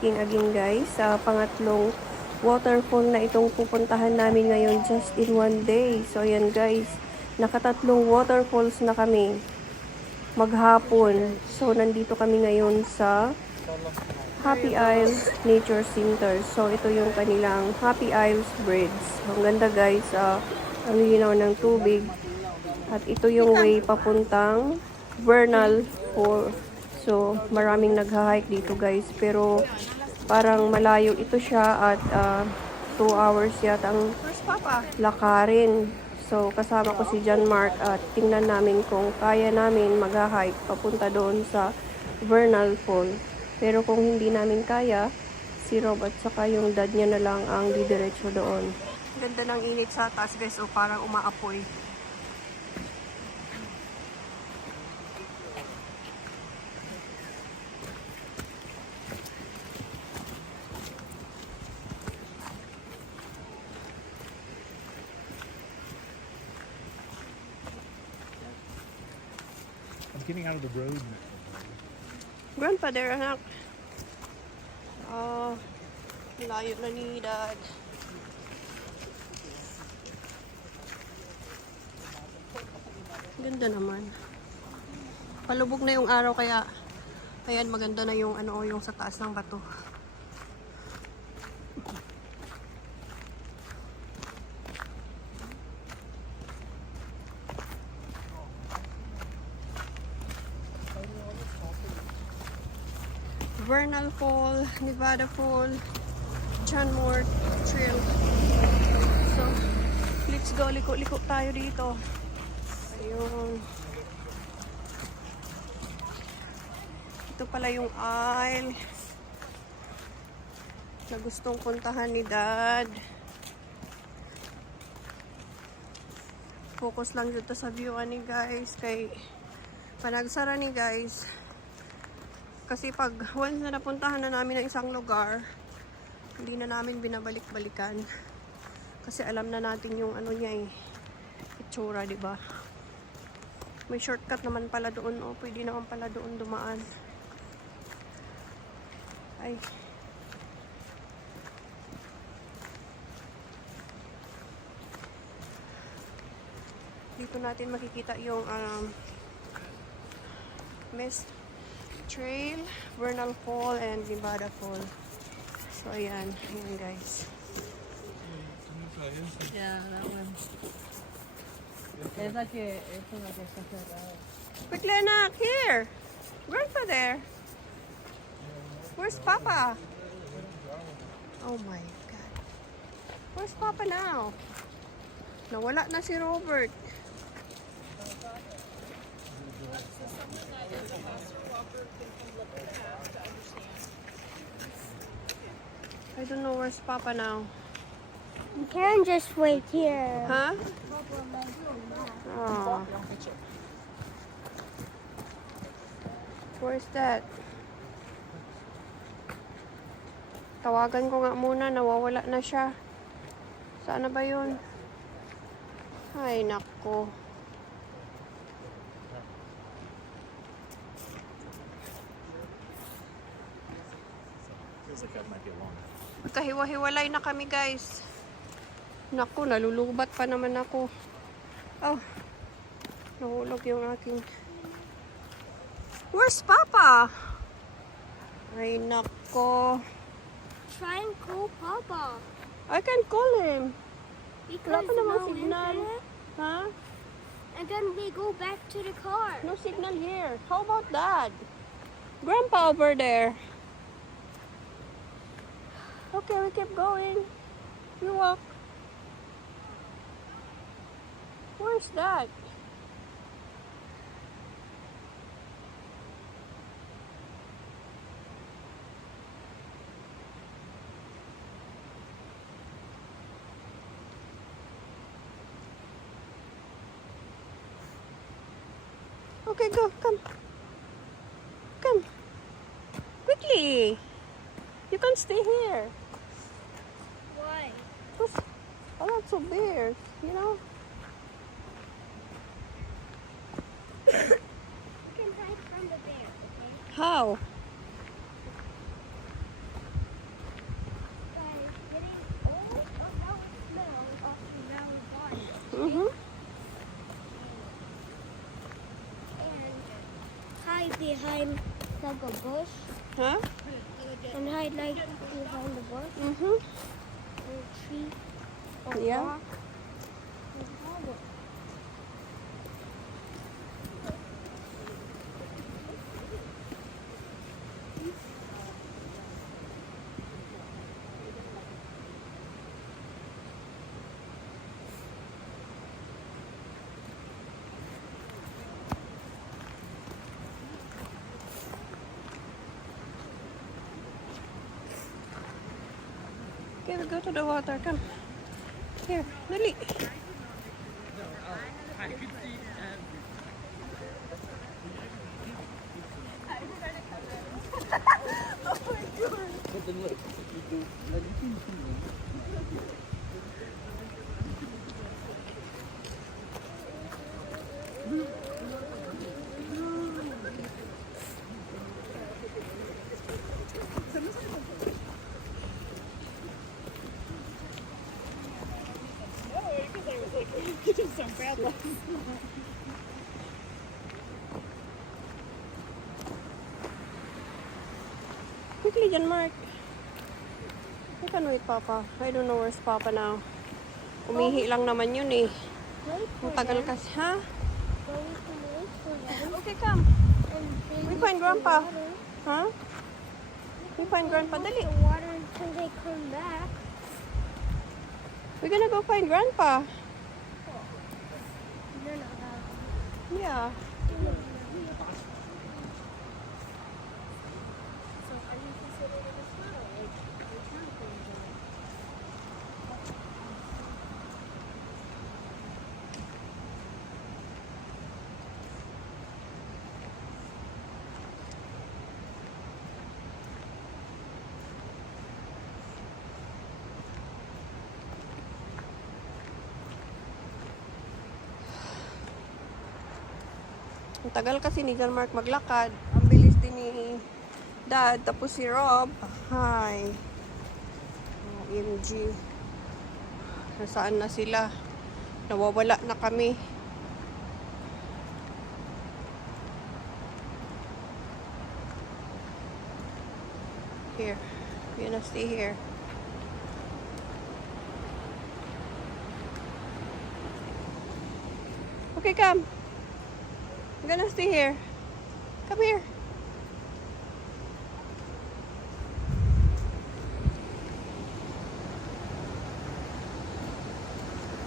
hiking again guys sa pangatlong waterfall na itong pupuntahan namin ngayon just in one day. So ayan guys, nakatatlong waterfalls na kami maghapon. So nandito kami ngayon sa Happy Isles Nature Center. So ito yung kanilang Happy Isles Bridge. Ang ganda guys, ang linaw ng tubig. At ito yung way papuntang Vernal Fall. So, maraming nagha-hike dito guys. Pero, parang malayo ito siya at 2 hours yata ang lakarin. So, kasama ko si John Mark at tingnan namin kung kaya namin mag-hike papunta doon sa Vernal Fall. Pero kung hindi namin kaya, si Rob at saka yung dad niya na lang ang didiretso doon. Ganda ng init sa taas guys. O, parang umaapoy. Getting out of the road. Grandfather, anak. Layo na ni Dad. Ganda naman. Palubog na yung araw kaya ayan maganda na yung yung sa taas ng bato. Vernal Fall, Nevada Fall, John Mark Trail. So, let's go. Liko-liko tayo dito. Ayun. Ito pala yung aisle na gustong puntahan ni Dad. Focus lang dito sa view ani guys. Kay panagsara ni guys. Kasi pag once na napuntahan na namin ang isang lugar, hindi na namin binabalik-balikan. Kasi alam na natin yung niya itsura, di ba? May shortcut naman pala doon. O, pwede naman pala doon dumaan. Ay. Dito natin makikita yung mist Trail, Vernal Fall, and Nevada Fall. So, ayan. Ayan, guys. Yeah, that one. Esa que es una que está cerrada. Quickly, anak! Here! Grandpa there! Where's Papa? Oh my God. Where's Papa now? Nawala na si Robert. I don't know where's Papa now. You can just wait here. Huh? Oh. Where's that? Tawagan ko nga muna, nawawala na siya. Saan na ba yun? Ay, nako. Feels like that might be long. Magkahiwa-hiwalay na kami guys. Naku, nalulubat pa naman ako. Oh, nahulog yung aking... Where's Papa? Ay, nako. Try and call Papa. I can call him. Because Wala pa namang no signal. internet. Huh? And then we go back to the car. No signal here. How about Dad? Grandpa over there. Okay, we keep going. You walk. Where's Dad? Okay, go. Come. Come. Quickly. You can stay here. Why? There's lots of bears, you know? You can hide from the bear, okay? How? behind like a bush Huh? and hide like behind the bush Mm-hmm. or a tree or Yeah. rock. And hide it. Okay, we go to the water. Come. Here, dali. Quickly, John Mark. You can wait, Papa. I don't know where's Papa now. Umihi lang naman yun eh. Wait for Ang tagal them. kasi, ha? So we can wait for them. Okay, come. And they We use find the Grandpa. water. Huh? We find Grandpa. Use Dali. the water until they come back. We're gonna go find Grandpa. They're not back. Yeah. So are you considered it a turtle? Like, you're trying to find them. Ang tagal kasi ni John Mark maglakad. Ang bilis din ni Dad. Tapos si Rob. Hi. OMG. Nasaan na sila? Nawawala na kami. Here. We're gonna stay here. Okay, come. I'm gonna stay here. Come here.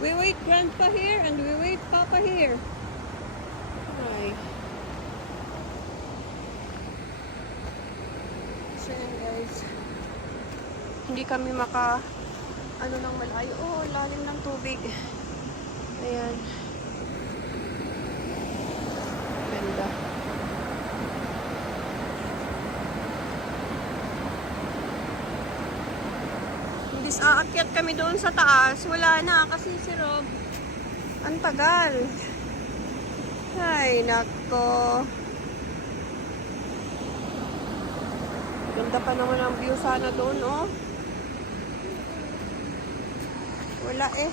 We wait Grandpa here and we wait Papa here. Hi. So yan guys. Hindi kami ano nang malayo. Oh, lalim ng tubig. Ayan. Ganda. Imbis aakyat kami doon sa taas, wala na kasi si Rob. Ang tagal. Ay, nako. Ganda pa naman ang view sana doon, oh. Wala eh.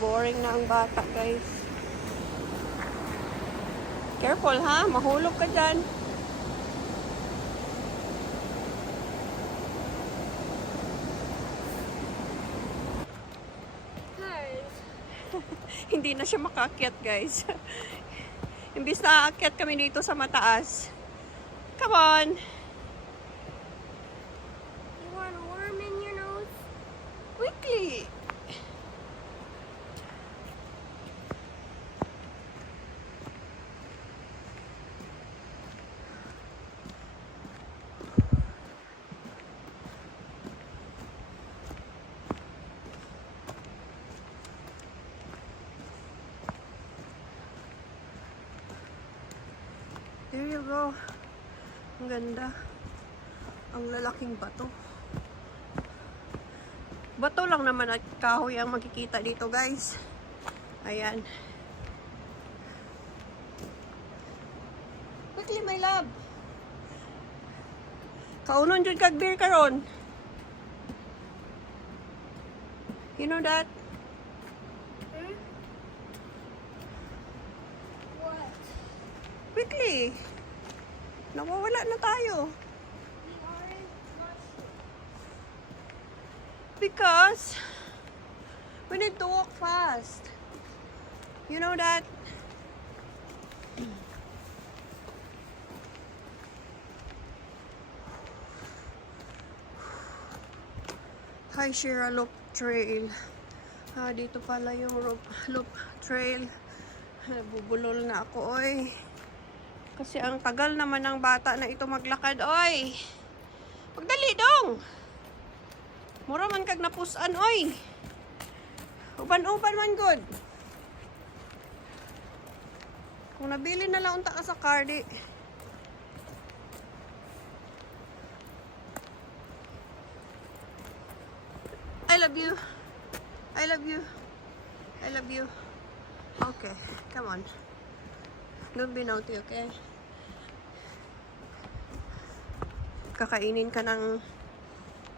Boring na ang bata, guys. Careful, ha? Mahulog ka dyan. Guys, Hindi na siya makaakyat, guys. Imbis na aakyat kami dito sa mataas. Come on! you want a worm in your nose? Quickly! There you go. Ang ganda. Ang lalaking bato. Bato lang naman at kahoy ang makikita dito, guys. Ayan. my love. Kaunon jud kag beer karon. You know that? What? Quickly. Nawawala na tayo. We aren't much. Because we need to walk fast. You know that? Hi, Shira Loop Trail. Dito pala yung loop trail. Bubulol na ako, oy. Kasi ang tagal naman ng bata na ito maglakad, oy. Pagdali dong. Mura man kag napusan, oy. Uban-uban man good. Kung nabili na lang unta ka sa car, di. I love you. I love you. I love you. Okay, come on. Don't be naughty, okay? Kakainin ka ng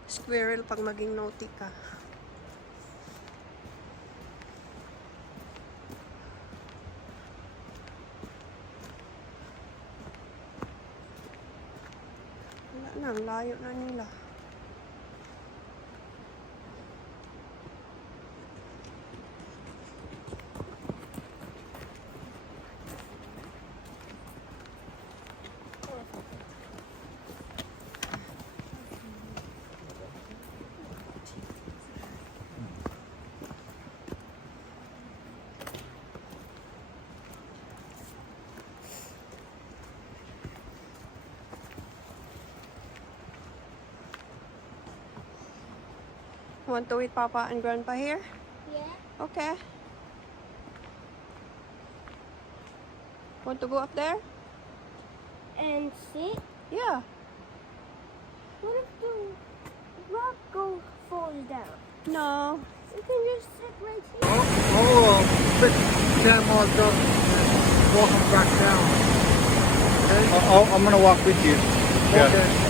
squirrel pag maging naughty ka. Wala na, ang layo na nila. Want to wait Papa and Grandpa here? Yeah. Okay. Want to go up there? And sit. Yeah. What if the rock falls down? No. You can just sit right here. I'll pick Sam marked up and walk him back down. Okay? I'm going to walk with you. Okay.